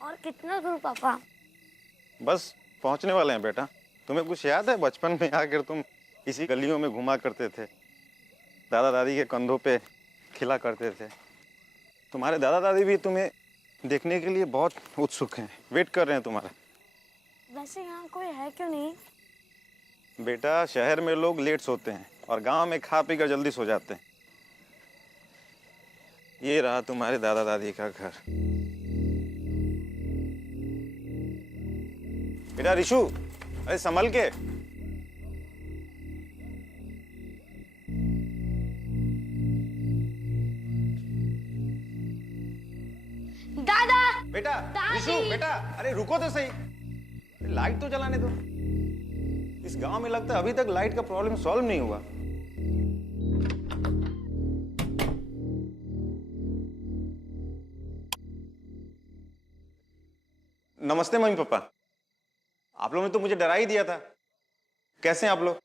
और कितना दूर पापा? बस पहुंचने वाले हैं बेटा। तुम्हें कुछ याद है बचपन में आकर तुम इसी गलियों में घुमा करते थे, दादा दादी के कंधों पे खिला करते थे। तुम्हारे दादा दादी भी तुम्हें देखने के लिए बहुत उत्सुक हैं, वेट कर रहे हैं तुम्हारा। वैसे यहाँ कोई है क्यों नहीं? बेटा शहर में लोग लेट सोते हैं और गांव में खा पी कर जल्दी सो जाते हैं। ये रहा तुम्हारे दादा दादी का घर। बेटा रिशु, अरे संभल के। दादा! बेटा दादी! रिशु, बेटा अरे रुको तो सही, लाइट तो जलाने दो। इस गांव में लगता है अभी तक लाइट का प्रॉब्लम सॉल्व नहीं हुआ। नमस्ते मम्मी पापा। आप लोगों ने तो मुझे डरा ही दिया था। कैसे हैं आप लोग?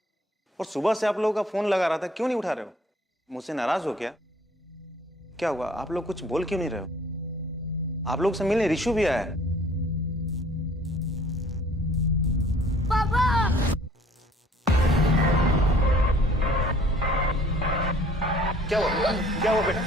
और सुबह से आप लोगों का फोन लगा रहा था, क्यों नहीं उठा रहे हो? मुझसे नाराज हो क्या? क्या हुआ? आप लोग कुछ बोल क्यों नहीं रहे हो? आप लोग से मिलने रिशु भी आया है। पापा! क्या हुआ? क्या हुआ बेटा?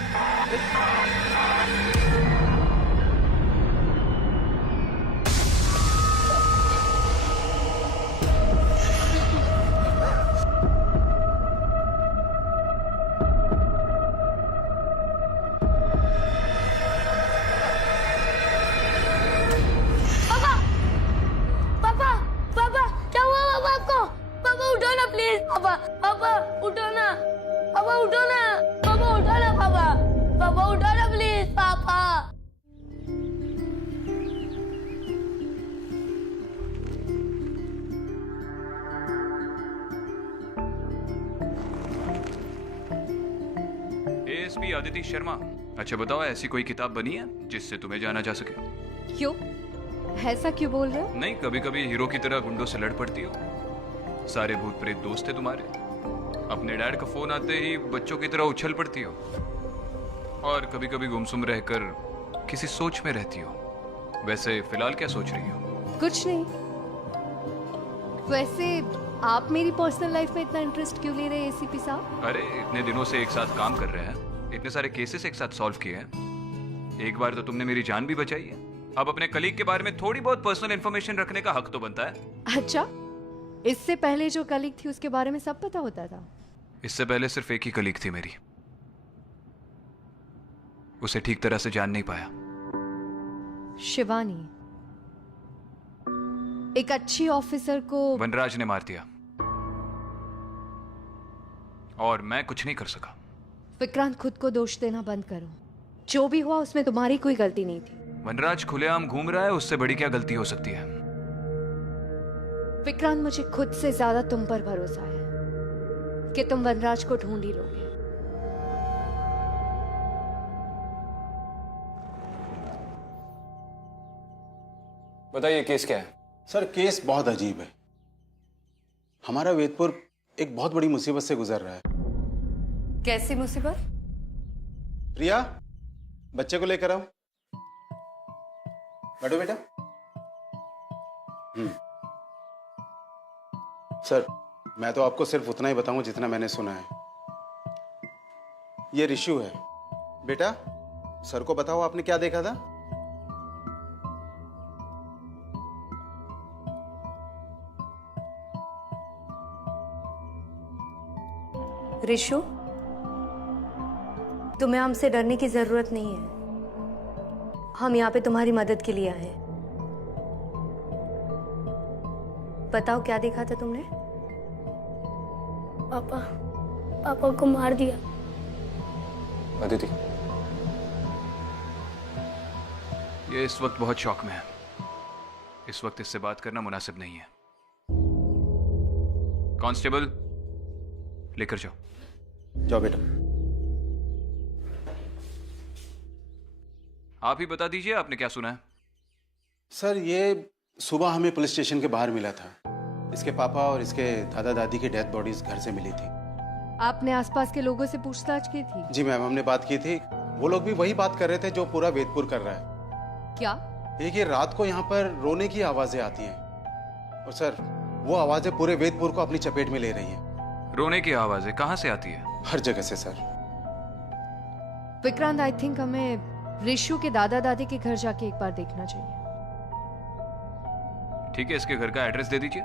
पापा! पापा! पापा! क्या हुआ पापा आपको? पापा उठो ना प्लीज! पापा! पापा उठो ना! पापा उठो ना! पापा उठो ना पापा! पापा उठो ना प्लीज! पापा! एएसपी अदिति शर्मा। अच्छा बताओ, ऐसी कोई किताब बनी है जिससे तुम्हें जाना जा सके? क्यों? ऐसा क्यों बोल रहे हो? नहीं, कभी कभी हीरो की तरह गुंडों से लड़ पड़ती हो। सारे भूत प्रेत दोस्त थे तुम्हारे। अपने डैड का फोन आते ही बच्चों की तरह उछल पड़ती हो। और कभी कभी गुमसुम रहकर किसी सोच में रहती हो। वैसे फिलहाल क्या सोच रही हो? कुछ नहीं। वैसे आप मेरी पर्सनल लाइफ में इतना इंटरेस्ट क्यों ले रहे हैं एसीपी साहब? अरे इतने दिनों से एक साथ काम कर रहे हैं, इतने सारे केसेस एक साथ सॉल्व किए हैं। एक बार तो तुमने मेरी जान भी बचाई है। अब अपने कलीग के बारे में थोड़ी बहुत पर्सनल इंफॉर्मेशन रखने का हक तो बनता है। अच्छा, इससे पहले जो कलीग थी उसके बारे में सब पता होता था? इससे पहले सिर्फ एक ही कलीग थी मेरी। उसे ठीक तरह से जान नहीं पाया। शिवानी। एक अच्छी ऑफिसर को वनराज ने मार दिया और मैं कुछ नहीं कर सका। विक्रांत, खुद को दोष देना बंद करो। जो भी हुआ उसमें तुम्हारी कोई गलती नहीं थी। वनराज खुलेआम घूम रहा है, उससे बड़ी क्या गलती हो सकती है? विक्रांत, मुझे खुद से ज्यादा तुम पर भरोसा है कि तुम वनराज को ढूंढ ही लोगे। बताइए केस क्या है? सर केस बहुत अजीब है। हमारा वेदपुर एक बहुत बड़ी मुसीबत से गुजर रहा है। कैसी मुसीबत? प्रिया, बच्चे को लेकर आओ। बैठो बेटा। सर, मैं तो आपको सिर्फ उतना ही बताऊं जितना मैंने सुना है। ये रिशु है। बेटा, सर को बताओ आपने क्या देखा था? रिशु, तुम्हें हमसे डरने की जरूरत नहीं है। हम यहाँ पे तुम्हारी मदद के लिए आए हैं। बताओ क्या देखा था तुमने? पापा! पापा को मार दिया। अदिति, ये इस वक्त बहुत शॉक में है। इस वक्त इससे बात करना मुनासिब नहीं है। कांस्टेबल, लेकर जाओ। जाओ बेटा। आप ही बता दीजिए, आपने क्या सुना है? सर, ये सुबह हमें पुलिस स्टेशन के बाहर मिला था। इसके पापा और इसके दादा दादी की डेथ बॉडीज घर से मिली थी। आपने आसपास के लोगों से पूछताछ की थी? जी मैम, हमने बात की थी। वो लोग भी वही बात कर रहे थे जो पूरा वेदपुर कर रहा है। क्या? एक ये रात को यहाँ पर रोने की आवाजें आती हैं और सर वो आवाजें पूरे वेदपुर को अपनी चपेट में ले रही हैं। रोने की आवाजें कहाँ से आती है? हर जगह से सर। विक्रांत, आई थिंक हमें ऋषु के दादा दादी के घर जाके एक बार देखना चाहिए। ठीक है, इसके घर का एड्रेस दे दीजिए।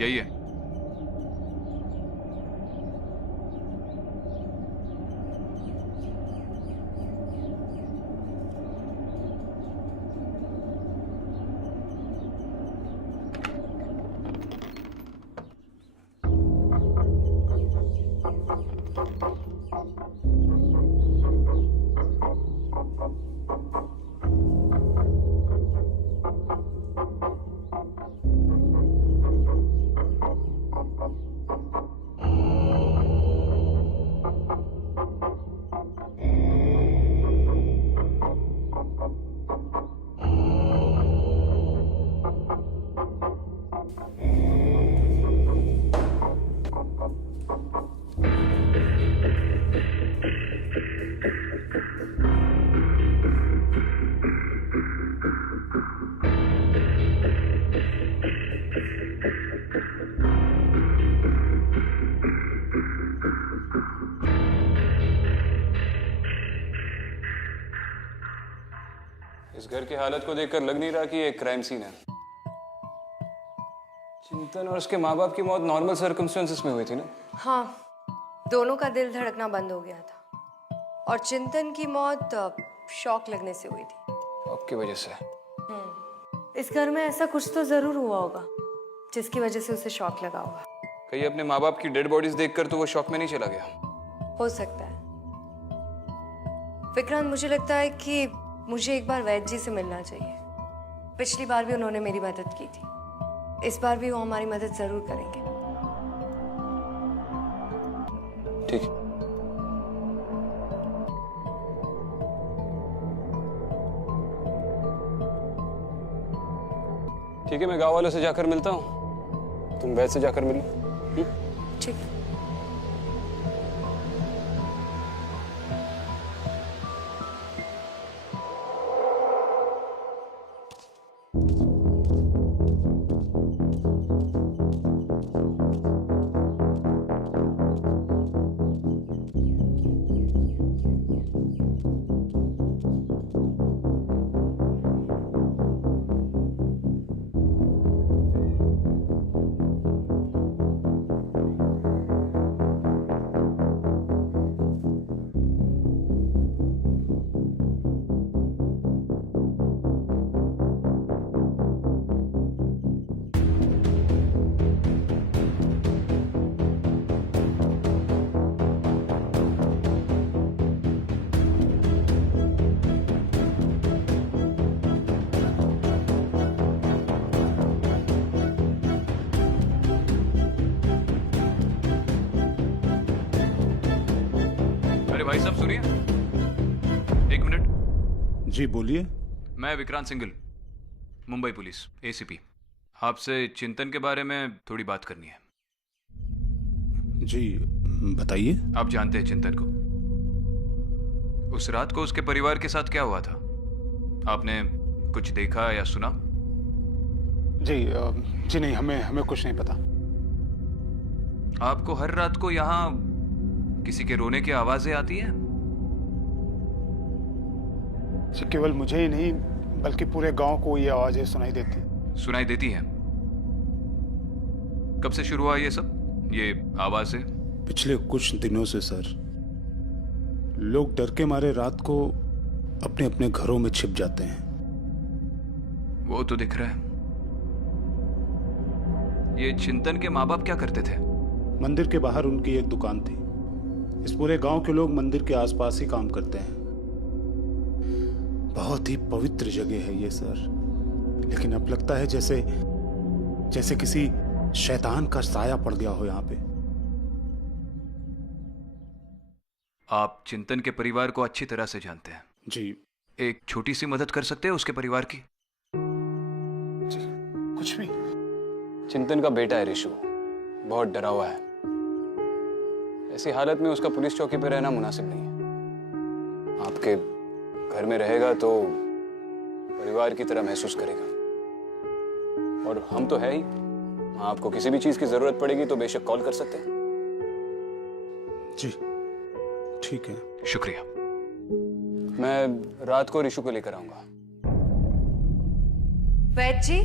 यही है। इस घर की हालत को देखकर लग नहीं रहा कि ये क्राइम सीन है। चिंतन और उसके माँ बाप की मौत नॉर्मल सर्कमस्टेंसेस में हुई थी ना? हाँ, दोनों का दिल धड़कना बंद हो गया था और चिंतन की मौत शॉक लगने से हुई थी। शॉक की वजह से? इस घर में ऐसा कुछ तो जरूर हुआ होगा जिसकी वजह से उसे शॉक लगा होगा। कहीं अपने माँ बाप की डेड बॉडीज देखकर तो वो शॉक में नहीं चला गया? हो सकता है। विक्रांत, मुझे लगता है कि मुझे एक बार वैद्य जी से मिलना चाहिए। पिछली बार भी उन्होंने मेरी मदद की थी, इस बार भी वो हमारी मदद जरूर करेंगे। ठीक है। ठीक है, मैं गांव वालों से जाकर मिलता हूँ, तुम वैद्य से जाकर मिलो। ठीक है। भाई साहब सुनिए, एक मिनट। जी बोलिए। मैं विक्रांत सिंघल, मुंबई पुलिस एसीपी। आपसे चिंतन के बारे में थोड़ी बात करनी है। जी बताइए। आप जानते हैं चिंतन को? उस रात को उसके परिवार के साथ क्या हुआ था? आपने कुछ देखा या सुना? जी नहीं, हमें कुछ नहीं पता। आपको हर रात को यहाँ किसी के रोने की आवाजें आती हैं? केवल मुझे ही नहीं बल्कि पूरे गांव को ये आवाजें सुनाई देती हैं। कब से शुरू हुआ ये सब, ये आवाजें? पिछले कुछ दिनों से सर। लोग डर के मारे रात को अपने अपने घरों में छिप जाते हैं। वो तो दिख रहा है। ये चिंतन के माँ बाप क्या करते थे? मंदिर के बाहर उनकी एक दुकान थी। इस पूरे गांव के लोग मंदिर के आसपास ही काम करते हैं। बहुत ही पवित्र जगह है ये सर, लेकिन अब लगता है जैसे जैसे किसी शैतान का साया पड़ गया हो यहाँ पे। आप चिंतन के परिवार को अच्छी तरह से जानते हैं। जी एक छोटी सी मदद कर सकते हैं उसके परिवार की? जी, कुछ भी। चिंतन का बेटा है ऋषु, बहुत डरा हुआ है। ऐसी हालत में उसका पुलिस चौकी पे रहना मुनासिब नहीं है। आपके घर में रहेगा तो परिवार की तरह महसूस करेगा। और हम तो है ही, आपको किसी भी चीज की जरूरत पड़ेगी तो बेशक कॉल कर सकते हैं। जी ठीक है। शुक्रिया। मैं रात को ऋषु को लेकर आऊंगा। वैद जी,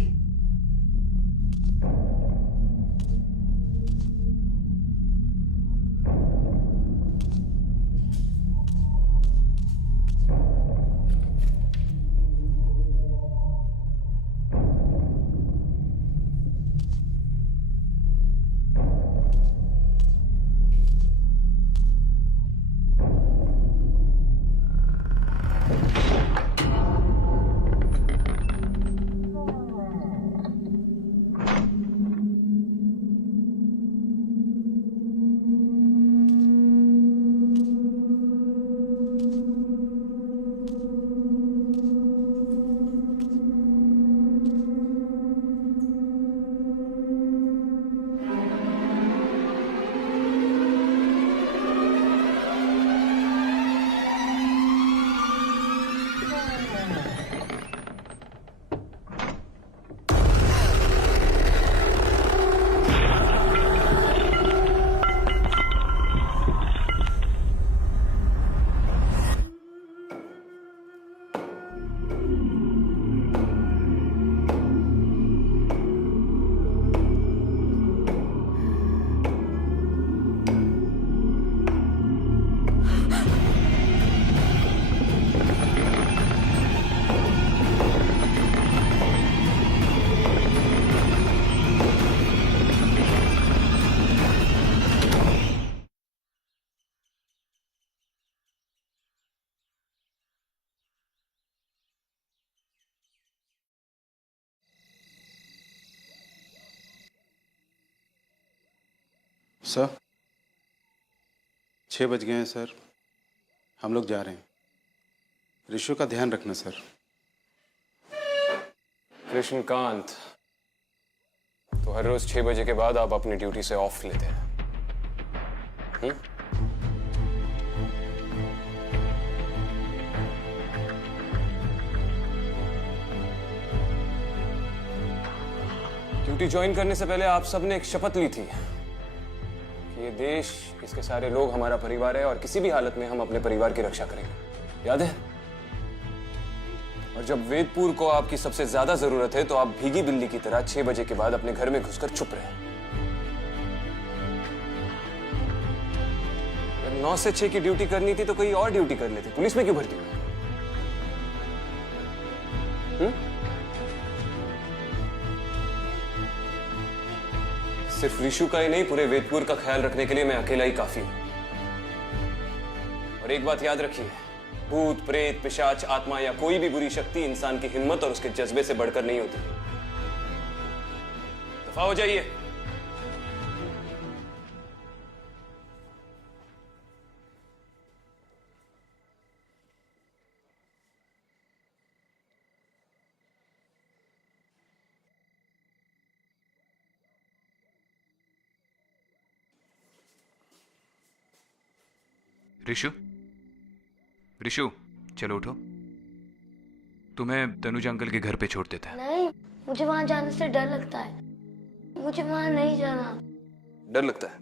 सर 6 बज गए हैं सर, हम लोग जा रहे हैं। ऋषु का ध्यान रखना सर। कृष्णकांत, तो हर रोज 6 बजे के बाद आप अपनी ड्यूटी से ऑफ लेते हैं? ड्यूटी ज्वाइन करने से पहले आप सबने एक शपथ ली थी कि ये देश, इसके सारे लोग हमारा परिवार है और किसी भी हालत में हम अपने परिवार की रक्षा करेंगे, याद है? और जब वेदपुर को आपकी सबसे ज्यादा जरूरत है तो आप भीगी बिल्ली की तरह 6 बजे के बाद अपने घर में घुसकर चुप रहे। अगर 9 से 6 की ड्यूटी करनी थी तो कोई और ड्यूटी कर लेते, पुलिस में क्यों भर्ती हुए? सिर्फ ऋषु का ही नहीं, पूरे वेदपुर का ख्याल रखने के लिए मैं अकेला ही काफी हूं। और एक बात याद रखिए, भूत, प्रेत, पिशाच, आत्मा या कोई भी बुरी शक्ति इंसान की हिम्मत और उसके जज्बे से बढ़कर नहीं होती। दफा हो जाइए। ऋषु, ऋषु, चलो उठो। तुम्हें तनुज अंकल के घर पे छोड़ देते हैं। नहीं, मुझे वहां जाने से डर लगता है। मुझे वहां नहीं जाना। डर लगता है?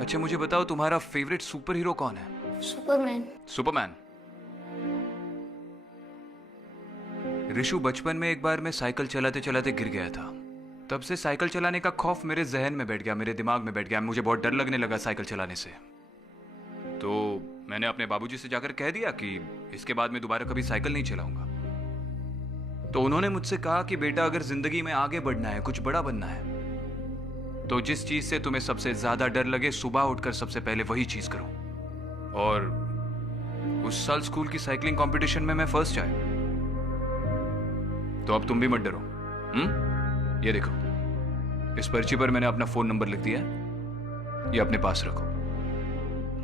अच्छा मुझे बताओ, तुम्हारा फेवरेट सुपर हीरो कौन है? सुपरमैन। सुपरमैन। ऋषु, बचपन में एक बार मैं साइकिल चलाते चलाते गिर गया था। तब से साइकिल चलाने का खौफ मेरे जहन में बैठ गया, मेरे दिमाग में बैठ गया। मुझे बहुत डर लगने लगा साइकिल चलाने से। तो मैंने अपने बाबूजी से जाकर कह दिया कि इसके बाद मैं दोबारा कभी साइकिल नहीं चलाऊंगा। तो उन्होंने मुझसे कहा कि बेटा, अगर जिंदगी में आगे बढ़ना है, कुछ बड़ा बनना है, तो जिस चीज से तुम्हें सबसे ज्यादा डर लगे, सुबह उठकर सबसे पहले वही चीज करो। और उस साल स्कूल की साइकिलिंग कंपटीशन में मैं फर्स्ट आया। तो अब तुम भी मत डरो। ये देखो, इस पर्ची पर मैंने अपना फोन नंबर लिख दिया है, ये अपने पास रखो।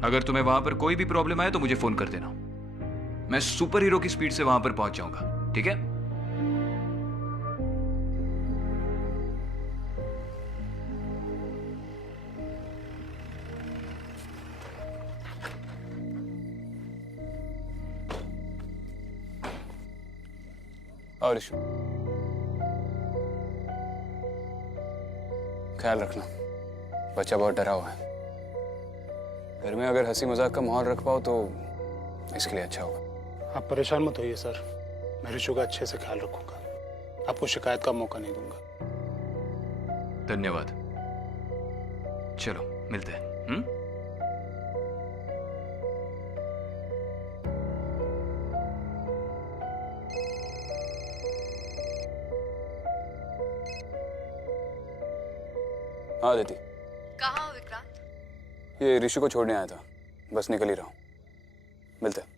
अगर तुम्हें वहां पर कोई भी प्रॉब्लम आए तो मुझे फोन कर देना, मैं सुपर हीरो की स्पीड से वहां पर पहुंच जाऊंगा, ठीक है? और इशू, ख्याल रखना, बच्चा बहुत डरा हुआ है। घर में अगर हंसी मजाक का माहौल रख पाओ तो इसके लिए अच्छा होगा। आप परेशान मत होइए सर, मैं ऋषु का अच्छे से ख्याल रखूंगा, आपको शिकायत का मौका नहीं दूंगा। धन्यवाद। चलो मिलते हैं। हाँ दीदी। कहाँ हो विक्रांत? ये ऋषु को छोड़ने आया था, बस निकल ही रहा हूँ, मिलते हैं।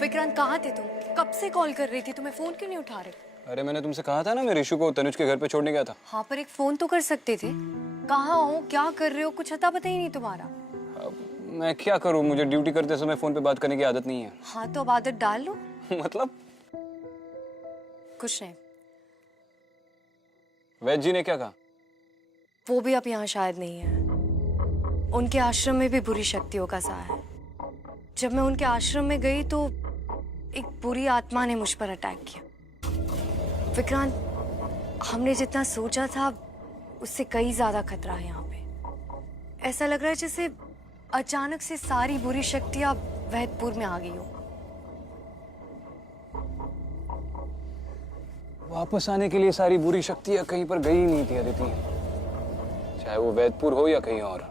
विक्रांत कहाँ थे तुम? कब से कॉल कर रही थी, तुम्हें फोन क्यों नहीं उठा रहे? अरे मैंने तुमसे कहा था ना, मैं ऋषु को तनुज के घर पे छोड़ने गया था। हाँ पर एक फोन तो कर सकते थे। कहाँ हो, क्या कर रहे हो, कुछ अता पता ही नहीं तुम्हारा। अब मैं क्या करूँ, मुझे ड्यूटी करते समय फोन पे बात करने की आदत नहीं है। हाँ तो अब आदत डाल लो। मतलब? कुछ नहीं। वैद्य जी ने क्या कहा? वो भी अब यहाँ शायद नहीं है, उनके आश्रम में भी बुरी शक्तियों का साया है। जब मैं उनके आश्रम में गई तो एक बुरी आत्मा ने मुझ पर अटैक किया। विक्रांत, हमने जितना सोचा था उससे कई ज्यादा खतरा है यहाँ पे। ऐसा लग रहा है जैसे अचानक से सारी बुरी शक्तियां वैदपुर में आ गई हो। वापस आने के लिए सारी बुरी शक्तियां कहीं पर गई ही नहीं थी अदिति, चाहे वो वैदपुर हो या कहीं और।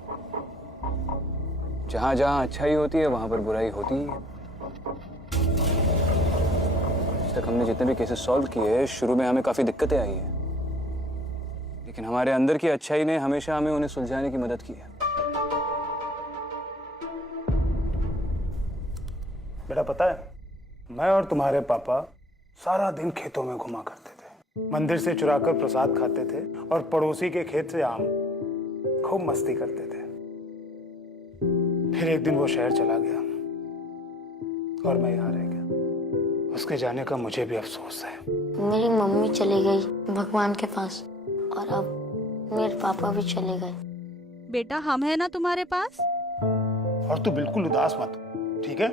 जहां जहां अच्छाई होती है वहां पर बुराई होती ही है। आज तक हमने जितने भी केसेस सॉल्व किए, शुरू में हमें काफी दिक्कतें आई है, लेकिन हमारे अंदर की अच्छाई ने हमेशा हमें उन्हें सुलझाने की मदद की है। बेटा पता है, मैं और तुम्हारे पापा सारा दिन खेतों में घुमा करते थे, मंदिर से चुराकर प्रसाद खाते थे और पड़ोसी के खेत से आम, खूब मस्ती करते थे। फिर एक दिन वो शहर चला गया और मैं यहाँ रह गया। उसके जाने का मुझे भी अफसोस है। मेरी मम्मी चली गई भगवान के पास और अब मेरे पापा भी चले गए। बेटा हम है ना तुम्हारे पास। और तू बिल्कुल उदास मत हो, ठीक है?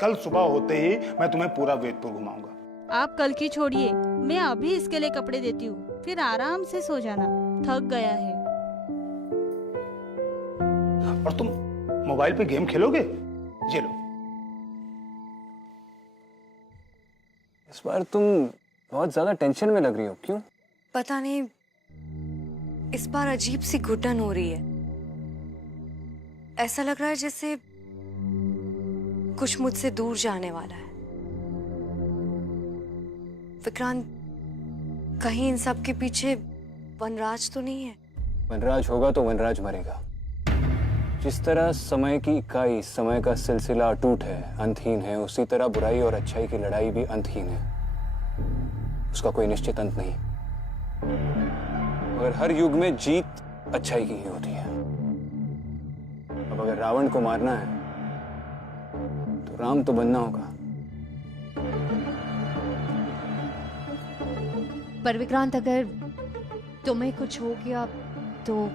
कल सुबह होते ही मैं तुम्हें पूरा वेदपुर घुमाऊंगा। आप कल की छोड़िए, मैं अभी इसके लिए कपड़े देती हूँ, फिर आराम से सो जाना, थक गया है। और तुम मोबाइल पे गेम खेलोगे? ये लो। इस बार तुम बहुत ज्यादा टेंशन में लग रही हो, क्यों? पता नहीं, इस बार अजीब सी घुटन हो रही है। ऐसा लग रहा है जैसे कुछ मुझसे दूर जाने वाला है। विक्रांत, कहीं इन सब के पीछे वनराज तो नहीं है? वनराज होगा तो वनराज मरेगा। जिस तरह समय की इकाई, समय का सिलसिला अटूट है, अंतहीन है, उसी तरह बुराई और अच्छाई की लड़ाई भी अंतहीन है। उसका कोई निश्चित अंत नहीं। मगर हर युग में जीत अच्छाई की ही होती है। अब अगर रावण को मारना है तो राम तो बनना होगा। पर विक्रांत, अगर तुम्हें कुछ हो गया तो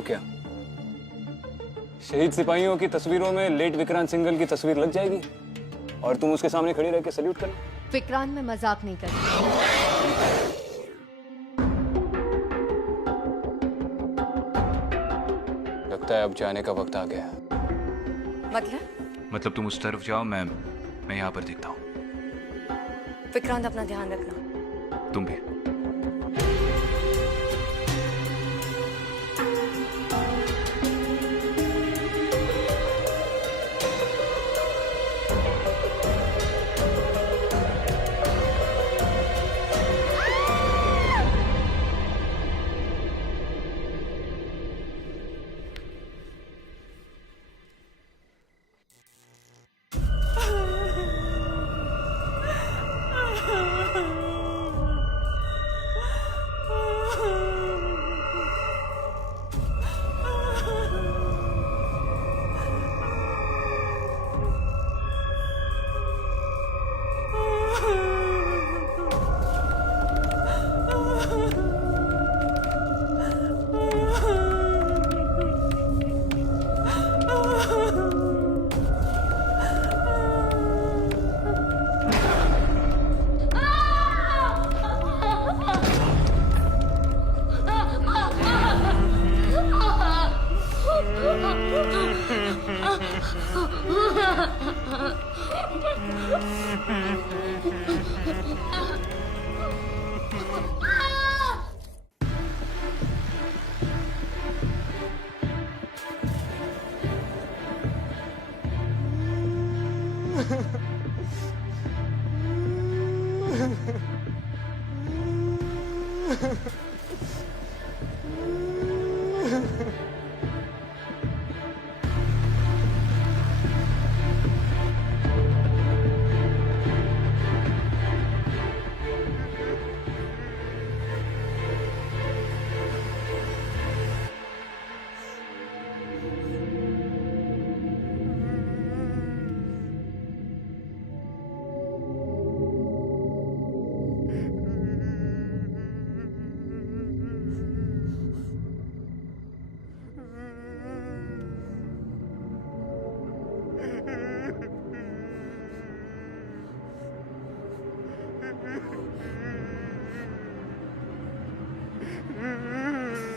क्या शहीद सिपाहियों की तस्वीरों में लेट विक्रांत सिंघल की तस्वीर लग जाएगी और तुम उसके सामने खड़ी रह के सल्यूट करना? विक्रांत, मैं मजाक नहीं कर रही। लगता है अब जाने का वक्त आ गया है। मतलब तुम उस तरफ जाओ, मैं यहाँ पर देखता हूँ। विक्रांत, अपना ध्यान रखना। तुम भी।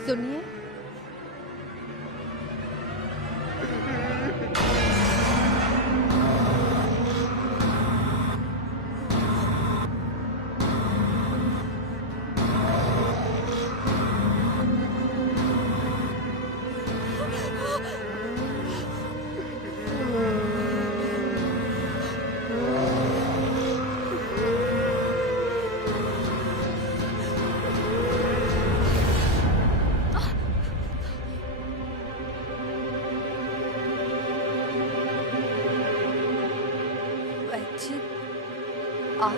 सुनिए, जी आप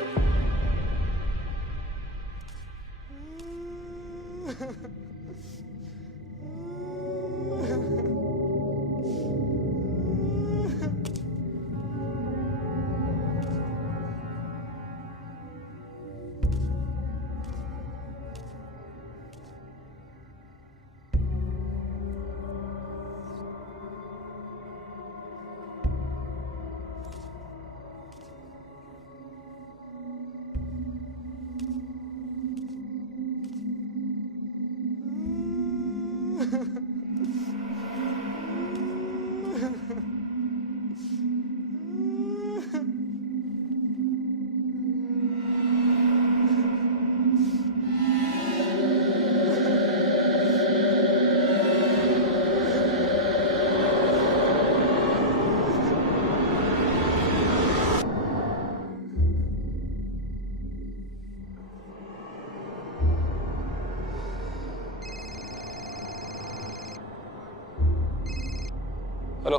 हेलो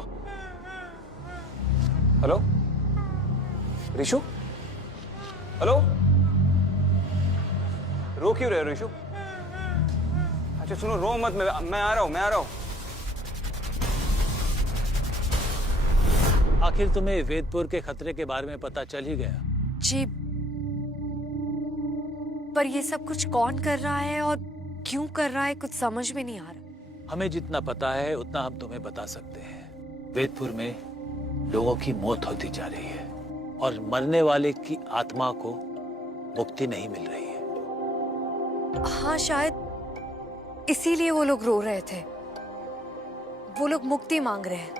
हेलो ऋषु, हेलो, रो क्यों रहे हो ऋषु? अच्छा सुनो, रो मत, मैं आ रहा हूँ। आखिर तुम्हें वेदपुर के खतरे के बारे में पता चल ही गया? जी, पर ये सब कुछ कौन कर रहा है और क्यों कर रहा है कुछ समझ में नहीं आ रहा। हमें जितना पता है उतना हम तुम्हें बता सकते हैं। वेदपुर में लोगों की मौत होती जा रही है और मरने वाले की आत्मा को मुक्ति नहीं मिल रही है। हाँ, शायद इसीलिए वो लोग रो रहे थे। वो लोग मुक्ति मांग रहे हैं।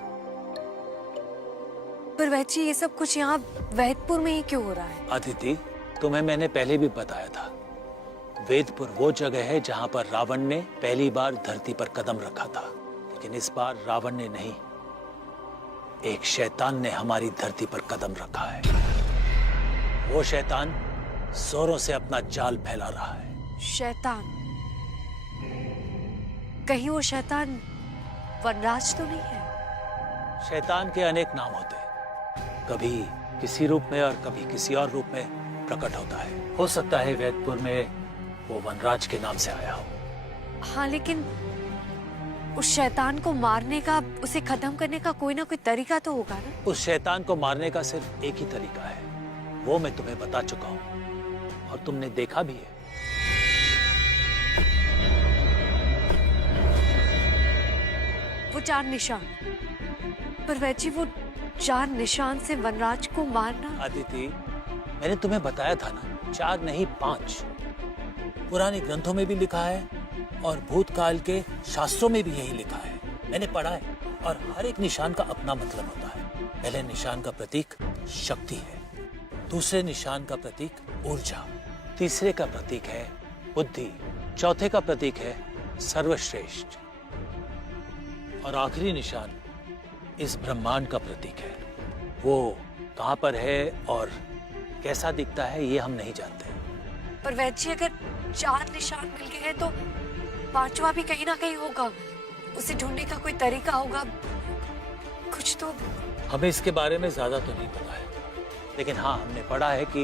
पर वैची, ये सब कुछ यहाँ वेदपुर में ही क्यों हो रहा है? अदिति, तुम्हें मैंने पहले भी बताया था, वेदपुर वो जगह है जहां पर रावण ने पहली बार धरती पर कदम रखा था। लेकिन इस बार रावण ने नहीं, एक शैतान ने हमारी धरती पर कदम रखा है। वो शैतान जोरों से अपना जाल फैला रहा है। शैतान? कहीं वो शैतान वनराज तो नहीं है? शैतान के अनेक नाम होते हैं, कभी किसी रूप में और कभी किसी और रूप में प्रकट होता है। हो सकता है वेदपुर में वो वनराज के नाम से आया हो। हाँ, लेकिन उस शैतान को मारने का, उसे खत्म करने का कोई ना कोई तरीका तो होगा ना? उस शैतान को मारने का सिर्फ एक ही तरीका है, वो मैं तुम्हें बता चुका हूं और तुमने देखा भी है। वो 4 निशान, पर वैची वो 4 निशान से वनराज को मारना। अदिति, मैंने तुम्हें बताया था ना, 4 नहीं 5। पुराने ग्रंथों में भी लिखा है और भूतकाल के शास्त्रों में भी यही लिखा है। मैंने पढ़ा है और हर एक निशान का अपना मतलब होता है। पहले निशान का प्रतीक शक्ति है, दूसरे निशान का प्रतीक ऊर्जा, तीसरे का प्रतीक है बुद्धि, चौथे का प्रतीक है सर्वश्रेष्ठ और आखिरी निशान इस ब्रह्मांड का प्रतीक है। वो कहां पर है और कैसा दिखता है ये हम नहीं जानते। पर वैची अगर 4 निशान मिल गए हैं तो 5वां भी कहीं ना कहीं होगा। उसे ढूंढने का कोई तरीका होगा, कुछ तो। हमें इसके बारे में ज्यादा तो नहीं पता है, लेकिन हाँ, हमने पढ़ा है कि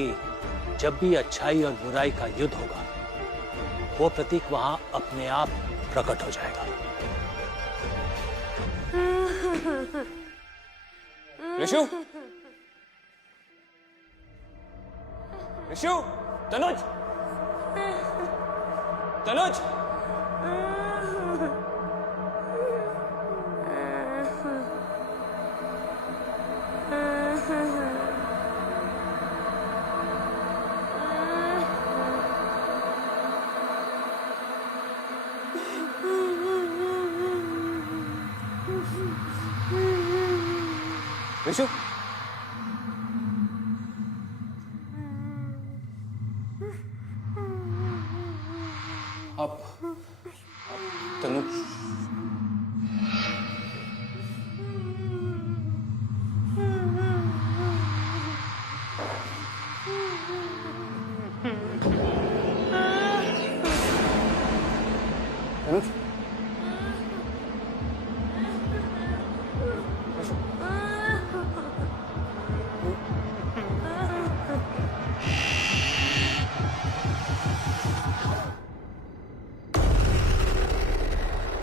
जब भी अच्छाई और बुराई का युद्ध होगा, वो प्रतीक वहां अपने आप प्रकट हो जाएगा। ऋषु, ऋषु, तनुज, तनुज, ऋषु, आप तनुज, तनुज,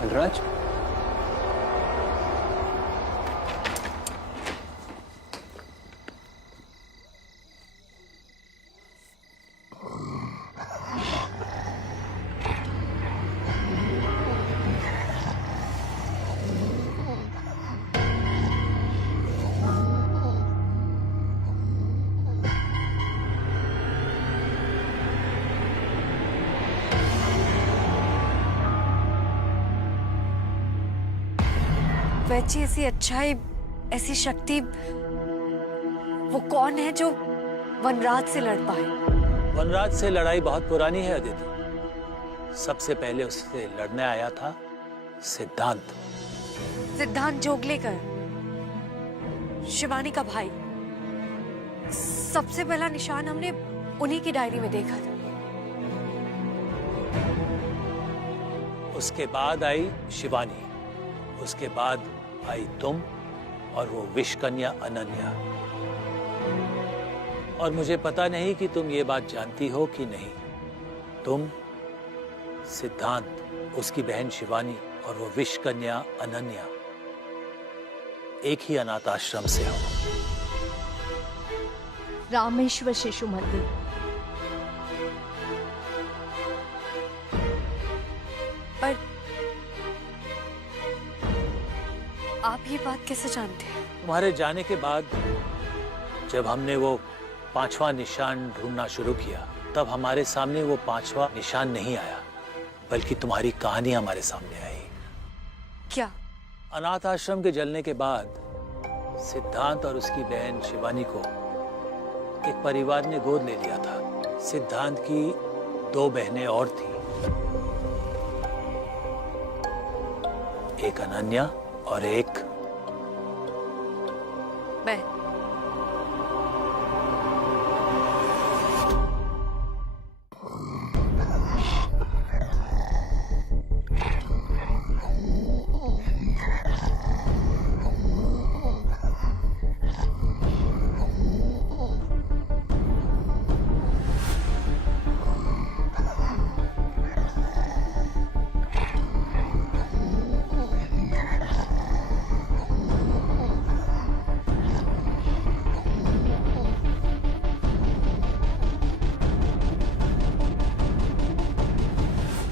वनराज, वैची ऐसी अच्छाई, ऐसी शक्ति, वो कौन है जो वनराज से लड़ पाए? वनराज से लड़ाई बहुत पुरानी है अदिति। सबसे पहले उससे लड़ने आया था सिद्धांत। सिद्धांत जोगलेकर, शिवानी का भाई। सबसे पहला निशान हमने उन्हीं की डायरी में देखा था। उसके बाद आई शिवानी, उसके बाद आई तुम और वो विषकन्या अनन्या। और मुझे पता नहीं कि तुम ये बात जानती हो कि नहीं, तुम, सिद्धांत, उसकी बहन शिवानी और वो विषकन्या अनन्या एक ही अनाथ आश्रम से हो। रामेश्वर शिशु मंदिर। पर आप ये बात कैसे जानते हैं? तुम्हारे जाने के बाद जब हमने वो 5वां निशान ढूंढना शुरू किया, तब हमारे सामने वो 5वां निशान नहीं आया, बल्कि तुम्हारी कहानी हमारे सामने आई। क्या? अनाथ आश्रम के जलने के बाद सिद्धांत और उसकी बहन शिवानी को एक परिवार ने गोद ले लिया था। सिद्धांत की 2 बहनें और थी, एक अनन्या और एक मैं।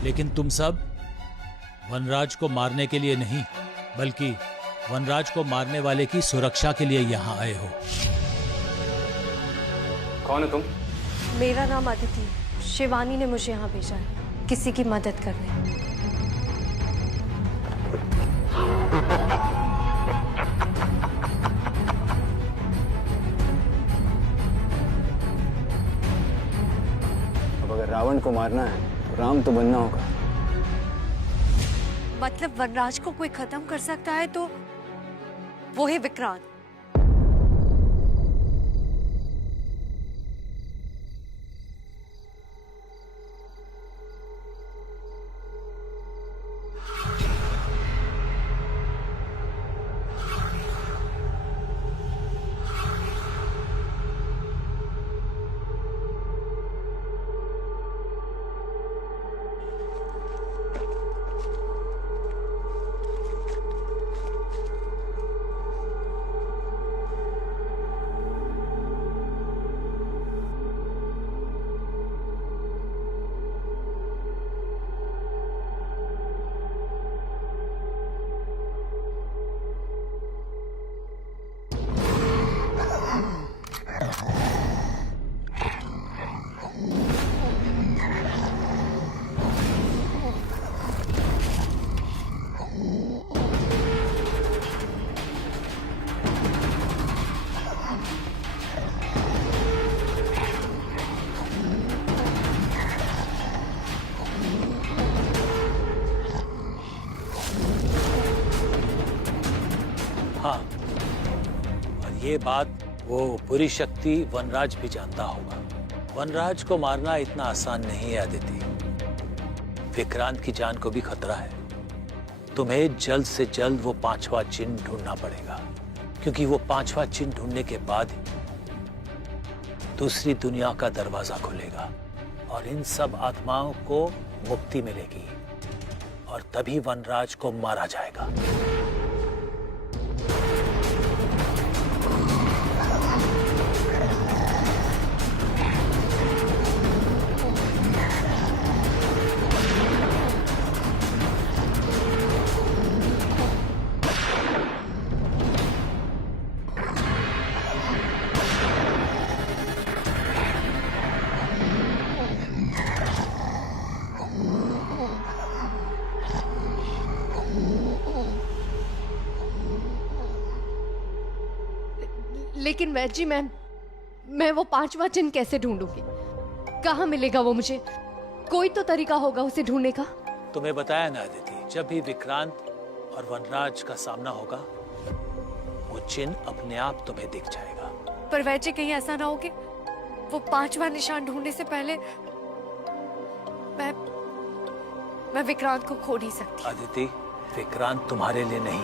लेकिन तुम सब वनराज को मारने के लिए नहीं, बल्कि वनराज को मारने वाले की सुरक्षा के लिए यहाँ आए हो। कौन है तुम? मेरा नाम अदिति। शिवानी ने मुझे यहाँ भेजा है किसी की मदद करने। अब अगर रावण को मारना है तो राम तो बनना होगा। मतलब वनराज को कोई खत्म कर सकता है तो वो है विक्रांत। हाँ, और ये बात वो बुरी शक्ति वनराज भी जानता होगा। वनराज को मारना इतना आसान नहीं है अदिति। विक्रांत की जान को भी खतरा है। तुम्हें जल्द से जल्द वो 5वां चिन्ह ढूंढना पड़ेगा, क्योंकि वो 5वां चिन्ह ढूंढने के बाद दूसरी दुनिया का दरवाजा खुलेगा और इन सब आत्माओं को मुक्ति मिलेगी और तभी वनराज को मारा जाएगा। लेकिन वैद्य जी, मैं वो 5वां चिन्ह कैसे ढूंढूंगी? कहाँ मिलेगा वो मुझे? कोई तो तरीका होगा उसे ढूंढने का। तुम्हें बताया ना अदिति, जब भी विक्रांत और वनराज का सामना होगा वो चिन्ह अपने आप तुम्हें दिख जाएगा। पर वैद्य जी, कहीं ऐसा ना हो कि वो 5वां निशान ढूंढने से पहले मैं विक्रांत को खो नहीं सकती। अदिति, विक्रांत तुम्हारे लिए नहीं,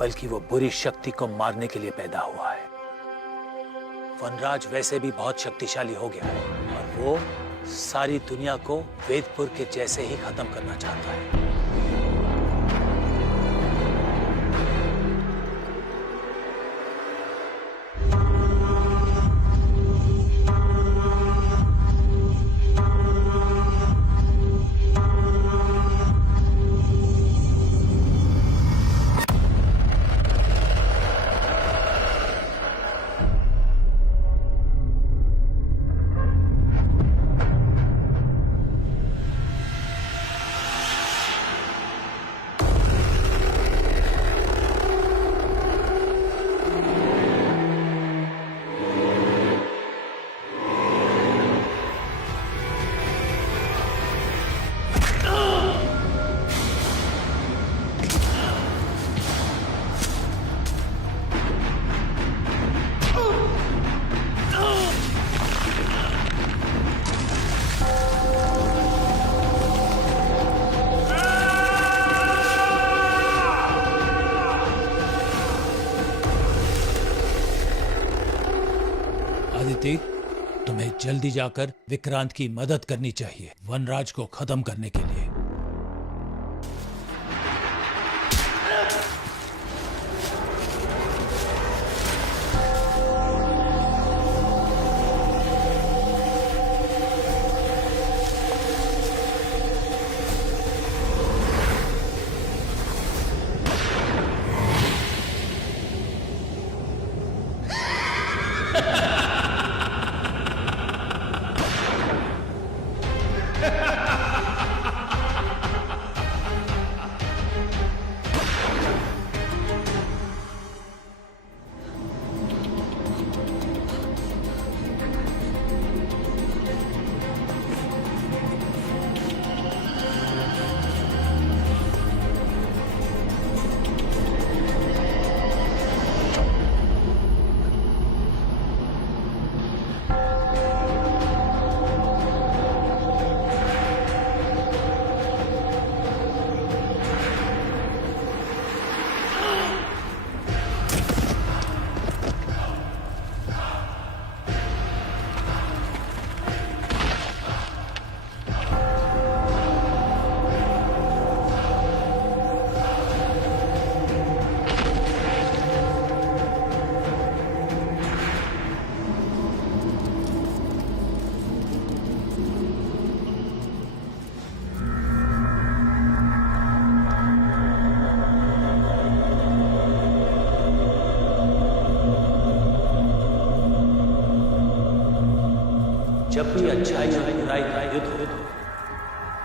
बल्कि वो बुरी शक्ति को मारने के लिए पैदा हुआ है। वनराज वैसे भी बहुत शक्तिशाली हो गया है और वो सारी दुनिया को वेदपुर के जैसे ही खत्म करना चाहता है। अदिति, तुम्हें जल्दी जाकर विक्रांत की मदद करनी चाहिए वनराज को खत्म करने के लिए। भी अच्छाई और बुराई का युद्ध हो,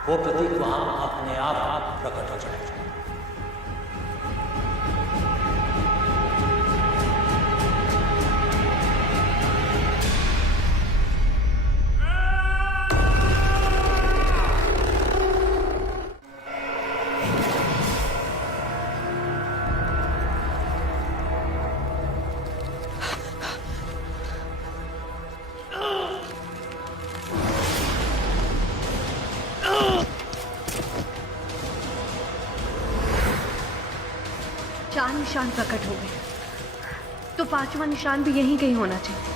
वो प्रतीक वहां अपने आप प्रकट हो जाएगा। चार निशान प्रकट हो गए, तो पांचवा निशान भी यहीं कहीं होना चाहिए।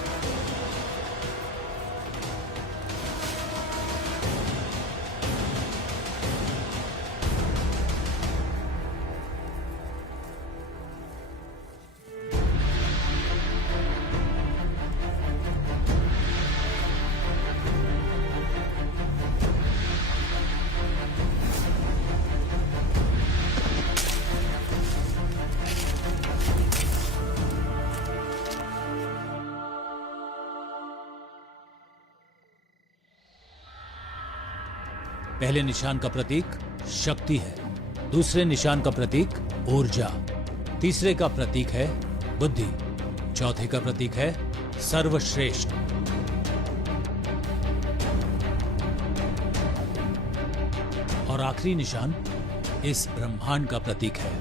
पहले निशान का प्रतीक शक्ति है, दूसरे निशान का प्रतीक ऊर्जा, तीसरे का प्रतीक है बुद्धि, चौथे का प्रतीक है सर्वश्रेष्ठ, और आखिरी निशान इस ब्रह्मांड का प्रतीक है।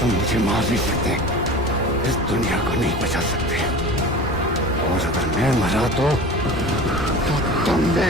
तुम मुझे मार नहीं सकते, इस दुनिया को नहीं बचा सकते, और अगर मैं मरा तो तुम भी